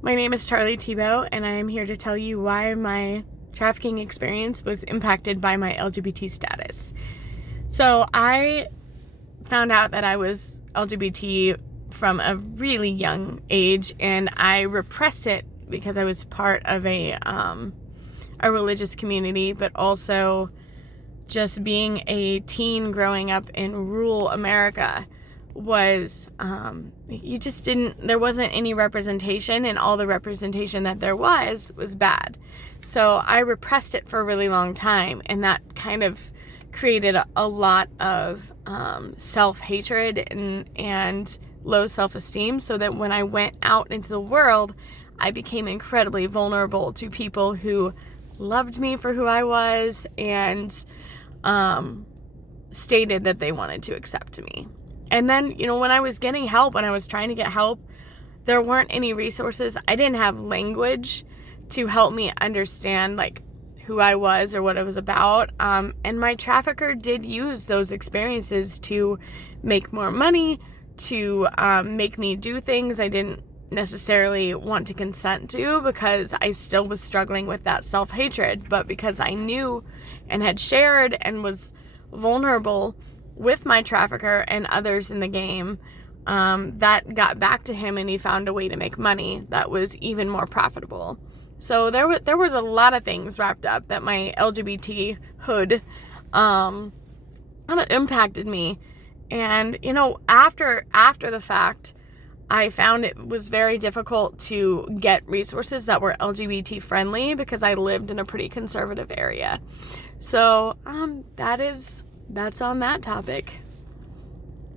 My name is Charlie Thibault, and I am here to tell you why my trafficking experience was impacted by my LGBT status. So I found out that I was LGBT from a really young age, and I repressed it because I was part of a religious community, but also just being a teen growing up in rural America was there wasn't any representation, and all the representation that there was bad. So I repressed it for a really long time, and that kind of created a lot of self-hatred and low self-esteem, so that when I went out into the world, I became incredibly vulnerable to people who loved me for who I was and stated that they wanted to accept me. And then, when I was getting help, when I was trying to get help, there weren't any resources. I didn't have language to help me understand, who I was or what it was about. And my trafficker did use those experiences to make more money, to make me do things I didn't necessarily want to consent to, because I still was struggling with that self-hatred. But because I knew and had shared and was vulnerable with my trafficker and others in the game, that got back to him, and he found a way to make money that was even more profitable. So there was a lot of things wrapped up that my LGBT hood kind of impacted me. And after the fact, I found it was very difficult to get resources that were LGBT friendly because I lived in a pretty conservative area. So that's on that topic.